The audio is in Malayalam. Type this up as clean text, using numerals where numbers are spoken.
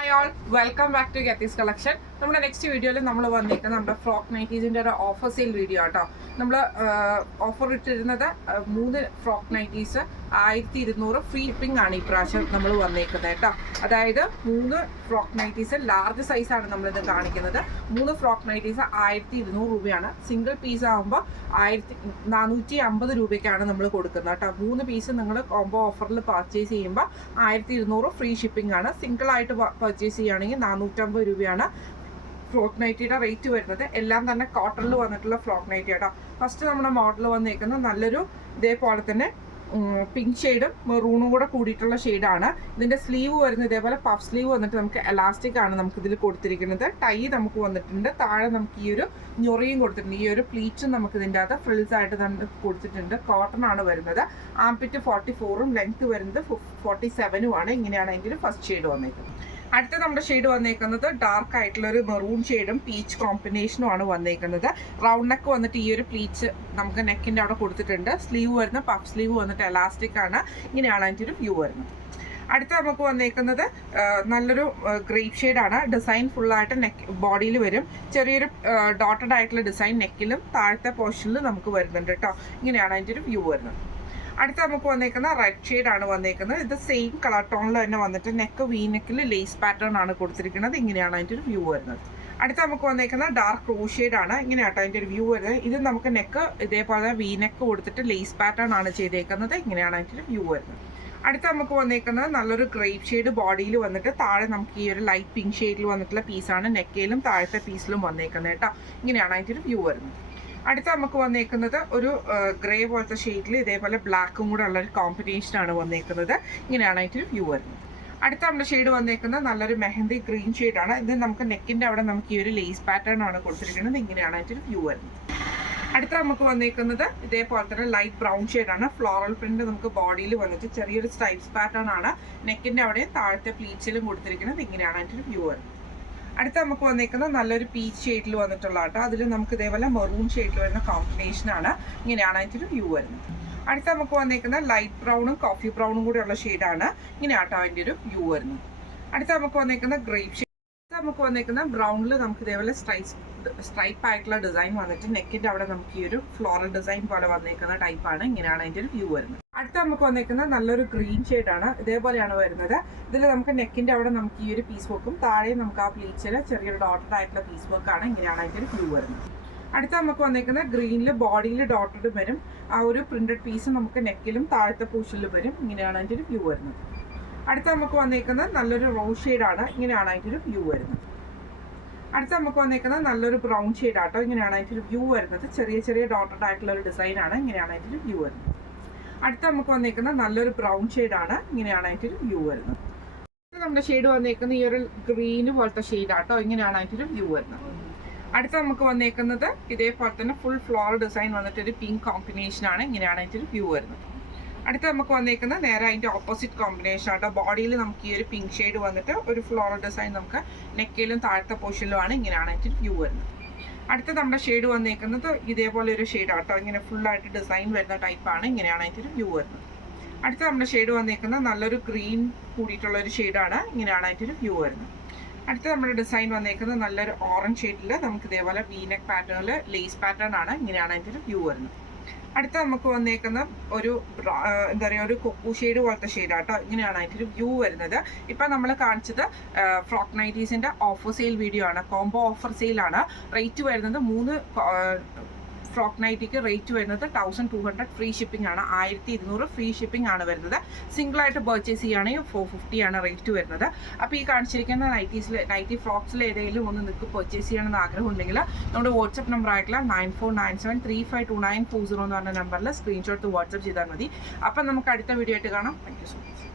Hi all, welcome back to Geethees collection. നമ്മുടെ നെക്സ്റ്റ് വീഡിയോയിൽ നമ്മൾ വന്നിരിക്കുന്നത് നമ്മുടെ ഫ്രോക്ക് നൈറ്റീസിൻ്റെ ഒരു ഓഫർ സെയിൽ വീഡിയോ ആട്ടോ. നമ്മൾ ഓഫർ ഇട്ടിരുന്നത് 3 ഫ്രോക്ക് നൈറ്റീസ് 1200 ഫ്രീ ഷിപ്പിംഗ് ആണ് ഇപ്രാവശ്യം നമ്മൾ വന്നേക്കുന്നത് കേട്ടോ. അതായത് 3 ഫ്രോക്ക് നൈറ്റീസ് ലാർജ് സൈസാണ് നമ്മളിത് കാണിക്കുന്നത്. 3 ഫ്രോക്ക് നൈറ്റീസ് 1200 രൂപയാണ്. സിംഗിൾ പീസ് ആകുമ്പോൾ 1450 രൂപയ്ക്കാണ് നമ്മൾ കൊടുക്കുന്നത് കേട്ടോ. 3 പീസ് നിങ്ങൾ കോംബോ ഓഫറിൽ പർച്ചേസ് ചെയ്യുമ്പോൾ 1200 ഫ്രീ ഷിപ്പിംഗ് ആണ്. സിംഗിളായിട്ട് പർച്ചേസ് ചെയ്യുകയാണെങ്കിൽ 450 രൂപയാണ് ഫ്രോക്ക് നൈറ്റിയുടെ റേറ്റ് വരുന്നത്. എല്ലാം തന്നെ കോട്ടണിൽ വന്നിട്ടുള്ള ഫ്രോക്ക് നൈറ്റി കേട്ടോ. ഫസ്റ്റ് നമ്മുടെ മോഡൽ വന്നേക്കുന്നത് നല്ലൊരു ഇതേപോലെ തന്നെ പിങ്ക് ഷെയ്ഡും മെറൂണും കൂടെ കൂടിയിട്ടുള്ള ഷെയ്ഡാണ്. ഇതിൻ്റെ സ്ലീവ് വരുന്നത് ഇതേപോലെ പഫ് സ്ലീവ് വന്നിട്ട് നമുക്ക് എലാസ്റ്റിക് ആണ് നമുക്കിതിൽ കൊടുത്തിരിക്കുന്നത്. ടൈ നമുക്ക് വന്നിട്ടുണ്ട്. താഴെ നമുക്ക് ഈ ഒരു ഞൊറിയും കൊടുത്തിട്ടുണ്ട്. ഈ ഒരു പ്ലീറ്റും നമുക്ക് ഇതിൻ്റെ അകത്ത് ഫ്രിൽസ് ആയിട്ട് തന്നെ കൊടുത്തിട്ടുണ്ട്. കോട്ടൺ ആണ് വരുന്നത്. ആംപിറ്റ് 44ഉം ലെങ്ത് വരുന്നത് 47ഉം ആണ്. ഇങ്ങനെയാണ് അതിൻ്റെ ഒരു ഫസ്റ്റ് ഷെയ്ഡ് വന്നേക്കുന്നത്. അടുത്ത നമ്മുടെ ഷെയ്ഡ് വന്നേക്കുന്നത് ഡാർക്ക് ആയിട്ടുള്ള ഒരു മെറൂൺ ഷെയ്ഡും പീച്ച് കോമ്പിനേഷനും ആണ് വന്നേക്കുന്നത്. റൗണ്ട് നെക്ക് വന്നിട്ട് ഈ ഒരു പ്ലീച്ച് നമുക്ക് നെക്കിൻ്റെ അവിടെ കൊടുത്തിട്ടുണ്ട്. സ്ലീവ് വരുന്ന പഫ് സ്ലീവ് വന്നിട്ട് എലാസ്റ്റിക് ആണ്. ഇങ്ങനെയാണ് അതിൻ്റെ ഒരു വ്യൂ വരുന്നത്. അടുത്ത നമുക്ക് വന്നേക്കുന്നത് നല്ലൊരു ഗ്രേപ്പ് ഷെയ്ഡാണ്. ഡിസൈൻ ഫുള്ളായിട്ട് നെക്ക് ബോഡിയിൽ വരും. ചെറിയൊരു ഡോട്ടഡ് ആയിട്ടുള്ള ഡിസൈൻ നെക്കിലും താഴത്തെ പോർഷനിലും നമുക്ക് വരുന്നുണ്ട് കേട്ടോ. ഇങ്ങനെയാണ് അതിൻ്റെ ഒരു വ്യൂ വരുന്നത്. അടുത്ത നമുക്ക് വന്നേക്കുന്ന റെഡ് ഷെയ്ഡാണ് വന്നേക്കുന്നത്. ഇത് സെയിം കളർ ടോണിൽ തന്നെ വന്നിട്ട് നെക്ക് വി നെക്കിൽ ലേസ് പാറ്റേൺ ആണ് കൊടുത്തിരിക്കുന്നത്. ഇങ്ങനെയാണ് അതിൻ്റെ ഒരു വ്യൂ വരുന്നത്. അടുത്ത നമുക്ക് വന്നേക്കുന്ന ഡാർക്ക് റോസ് ഷെയ്ഡാണ്. ഇങ്ങനെയാട്ടോ അതിൻ്റെ ഒരു വ്യൂ വരുന്നത്. ഇത് നമുക്ക് നെക്ക് ഇതേപോലെ വി നെക്ക് കൊടുത്തിട്ട് ലേസ് പാറ്റേൺ ആണ് ചെയ്തേക്കുന്നത്. ഇങ്ങനെയാണ് അതിൻ്റെ ഒരു വ്യൂ വരുന്നത്. അടുത്ത നമുക്ക് വന്നേക്കുന്നത് നല്ലൊരു ഗ്രേപ്പ് ഷെയ്ഡ് ബോഡിയിൽ വന്നിട്ട് താഴെ നമുക്ക് ഈ ഒരു ലൈറ്റ് പിങ്ക് ഷെയ്ഡിൽ വന്നിട്ടുള്ള പീസാണ് നെക്കയിലും താഴത്തെ പീസിലും വന്നേക്കുന്നത് കേട്ടോ. ഇങ്ങനെയാണ് അതിൻ്റെ ഒരു വ്യൂ വരുന്നത്. അടുത്ത നമുക്ക് വന്നേക്കുന്നത് ഒരു ഗ്രേ പോലത്തെ ഷെയ്ഡിൽ ഇതേപോലെ ബ്ലാക്കും കൂടെ ഉള്ള ഒരു കോമ്പിനേഷനാണ് വന്നേക്കുന്നത്. ഇങ്ങനെയാണ് അതിൻ്റെ വ്യൂ വരുന്നത്. അടുത്ത നമ്മുടെ ഷെയ്ഡ് വന്നേക്കുന്നത് നല്ലൊരു മെഹന്തി ഗ്രീൻ ഷെയ്ഡാണ്. ഇത് നമുക്ക് നെക്കിൻ്റെ അവിടെ നമുക്ക് ഈ ഒരു ലേസ് പാറ്റേൺ ആണ് കൊടുത്തിരിക്കുന്നത്. ഇങ്ങനെയാണ് അതിൻ്റെ വ്യൂ വരുന്നത്. അടുത്ത നമുക്ക് വന്നേക്കുന്നത് ഇതേപോലെ തന്നെ ലൈറ്റ് ബ്രൗൺ ഷെയ്ഡാണ്. ഫ്ലോറൽ പ്രിന്റ് നമുക്ക് ബോഡിയിൽ വന്നിട്ട് ചെറിയൊരു സ്ട്രൈപ്സ് പാറ്റേൺ ആണ് നെക്കിൻ്റെ അവിടെ താഴത്തെ പ്ലീറ്റ്സിലും കൊടുത്തിരിക്കുന്നത്. ഇങ്ങനെയാണ് അതിൻ്റെ വ്യൂ വരുന്നത്. അടുത്ത നമുക്ക് വന്നേക്കുന്നത് നല്ലൊരു പീച്ച് ഷെയ്ഡിൽ വന്നിട്ടുള്ള കേട്ടോ. അതിൽ നമുക്ക് ഇതേപോലെ മെറൂൺ ഷെയ്ഡിൽ വരുന്ന കോമ്പിനേഷനാണ്. ഇങ്ങനെയാണ് അതിൻ്റെ വ്യൂ വരുന്നത്. അടുത്ത നമുക്ക് വന്നേക്കുന്ന ലൈറ്റ് ബ്രൗണും കോഫി ബ്രൗണും കൂടെ ഉള്ള ഷെയ്ഡാണ്. ഇങ്ങനെയാട്ടോ അതിൻ്റെ ഒരു വ്യൂ വരുന്നത്. അടുത്ത നമുക്ക് വന്നേക്കുന്ന ഗ്രേപ്പ് ഷെയ്ഡ്. നമുക്ക് വന്നേക്കുന്ന ബ്രൗണിൽ നമുക്ക് ഇതേപോലെ സ്ട്രൈപ്പ് ആയിട്ടുള്ള ഡിസൈൻ വന്നിട്ട് നെക്കിൻ്റെ അവിടെ നമുക്ക് ഈ ഒരു ഫ്ലോറൽ ഡിസൈൻ പോലെ വന്നേക്കുന്ന ടൈപ്പാണ്. ഇങ്ങനെയാണ് അതിൻ്റെ ഒരു വ്യൂ വരുന്നത്. അടുത്ത നമുക്ക് വന്നേക്കുന്നത് നല്ലൊരു ഗ്രീൻ ഷെയ്ഡാണ്. ഇതേപോലെയാണ് വരുന്നത്. ഇതിൽ നമുക്ക് നെക്കിൻ്റെ അവിടെ നമുക്ക് ഈ ഒരു പീസ് വർക്കും താഴെ നമുക്ക് ആ പ്ലീച്ചിൽ ചെറിയൊരു ഡോട്ടഡ് ആയിട്ടുള്ള പീസ് വർക്കാണ്. ഇങ്ങനെയാണ് അതിൻ്റെ ഒരു വ്യൂ വരുന്നത്. അടുത്ത നമുക്ക് വന്നേക്കുന്നത് ഗ്രീനിൽ ബോഡിയിൽ ഡോട്ടഡ് വരും. ആ ഒരു പ്രിന്റഡ് പീസ് നമുക്ക് നെക്കിലും താഴത്തെ പൂഷനിലും വരും. ഇങ്ങനെയാണ് അതിൻ്റെ ഒരു വ്യൂ വരുന്നത്. അടുത്ത നമുക്ക് വന്നേക്കുന്നത് നല്ലൊരു റോസ് ഷെയ്ഡാണ്. ഇങ്ങനെയാണ് അതിൻ്റെ ഒരു വ്യൂ വരുന്നത്. അടുത്ത നമുക്ക് വന്നേക്കുന്നത് നല്ലൊരു ബ്രൗൺ ഷെയ്ഡാട്ടോ. ഇങ്ങനെയാണ് അതിൻ്റെ ഒരു വ്യൂ വരുന്നത്. ചെറിയ ചെറിയ ഡോട്ടഡ് ആയിട്ടുള്ള ഒരു ഡിസൈനാണ്. ഇങ്ങനെയാണ് അതിൻ്റെ ഒരു വ്യൂ വരുന്നത്. അടുത്ത നമുക്ക് വന്നേക്കുന്നത് നല്ലൊരു ബ്രൗൺ ഷെയ്ഡാണ്. ഇങ്ങനെയാണ് അതിൻ്റെ ഒരു വ്യൂ വരുന്നത്. നമ്മുടെ ഷെയ്ഡ് വന്നേക്കുന്നത് ഈ ഒരു ഗ്രീന് പോലത്തെ ഷെയ്ഡാട്ടോ. ഇങ്ങനെയാണ് അതിൻ്റെ ഒരു വ്യൂ വരുന്നത്. അടുത്ത നമുക്ക് വന്നേക്കുന്നത് ഇതേപോലെ തന്നെ ഫുൾ ഫ്ലോറൽ ഡിസൈൻ വന്നിട്ട് ഒരു പിങ്ക് കോമ്പിനേഷനാണ്. ഇങ്ങനെയാണ് അതിൻ്റെ ഒരു വ്യൂ വരുന്നത്. അടുത്ത നമുക്ക് വന്നേക്കുന്നത് നേരെ അതിൻ്റെ ഓപ്പോസിറ്റ് കോമ്പിനേഷൻ ആട്ടോ. ബോഡിയിൽ നമുക്ക് ഈ ഒരു പിങ്ക് ഷെയ്ഡ് വന്നിട്ട് ഒരു ഫ്ലോറൽ ഡിസൈൻ നമുക്ക് നെക്കയിലും താഴത്തെ പോർഷനിലുമാണ്. ഇങ്ങനെയാണ് അതിൻ്റെ വ്യൂ വരുന്നത്. അടുത്ത നമ്മുടെ ഷെയ്ഡ് വന്നേക്കുന്നത് ഇതേപോലെ ഒരു ഷെയ്ഡ് ആട്ടോ. ഇങ്ങനെ ഫുള്ളായിട്ട് ഡിസൈൻ വരുന്ന ടൈപ്പാണ്. ഇങ്ങനെയാണ് അതിൻ്റെ വ്യൂ വരുന്നത്. അടുത്ത നമ്മുടെ ഷെയ്ഡ് വന്നേക്കുന്നത് നല്ലൊരു ഗ്രീൻ കൂടിയിട്ടുള്ള ഒരു ഷെയ്ഡാണ്. ഇങ്ങനെയാണ് അതിൻ്റെ വ്യൂ വരുന്നത്. അടുത്ത നമ്മുടെ ഡിസൈൻ വന്നേക്കുന്നത് നല്ലൊരു ഓറഞ്ച് ഷെയ്ഡിൽ നമുക്ക് ഇതേപോലെ വീനെക്ക് പാറ്റേണിൽ ലേസ് പാറ്റേൺ ആണ്. ഇങ്ങനെയാണ് അതിൻ്റെ വ്യൂ വരുന്നത്. അടുത്ത നമുക്ക് വന്നേക്കുന്ന ഒരു എന്താ പറയുക ഒരു കൊക്കു ഷെയ്ഡ് പോലത്തെ ഷെയ്ഡാട്ടോ. ഇങ്ങനെയാണ് അതിൻ്റെ വ്യൂ വരുന്നത്. ഇപ്പം നമ്മൾ കാണിച്ചത് ഫ്രോക്ക് നൈറ്റീസിൻ്റെ ഓഫർ സെയിൽ വീഡിയോ ആണ്. കോംബോ ഓഫർ സെയിലാണ്. റേറ്റ് വരുന്നത് 3 ഫ്രോക്ക് നൈറ്റിക്ക് റേറ്റ് വരുന്നത് 1200 ഫ്രീ ഷിപ്പിംഗ് ആണ്. 1200 ഫ്രീ ഷിപ്പിംഗ് ആണ് വരുന്നത്. സിംഗിളായിട്ട് പർച്ചേസ് ചെയ്യുകയാണെങ്കിൽ 450 ആണ് റേറ്റ് വരുന്നത്. അപ്പോൾ ഈ കാണിച്ചിരിക്കുന്ന നൈറ്റി ഫ്രോക്സിൽ ഏതെങ്കിലും ഒന്ന് നിങ്ങൾക്ക് പർച്ചേസ് ചെയ്യണമെന്ന് ആഗ്രഹം ഉണ്ടെങ്കിൽ നമ്മുടെ വാട്സപ്പ് നമ്പർ ആയിട്ടുള്ള 9497352940 എന്ന് പറഞ്ഞ നമ്പറിൽ സ്ക്രീൻഷോട്ട് വാട്സപ്പ് ചെയ്താൽ മതി. അപ്പം നമുക്ക് അടുത്ത വീഡിയോ ആയിട്ട് കാണാം. Thank you so much.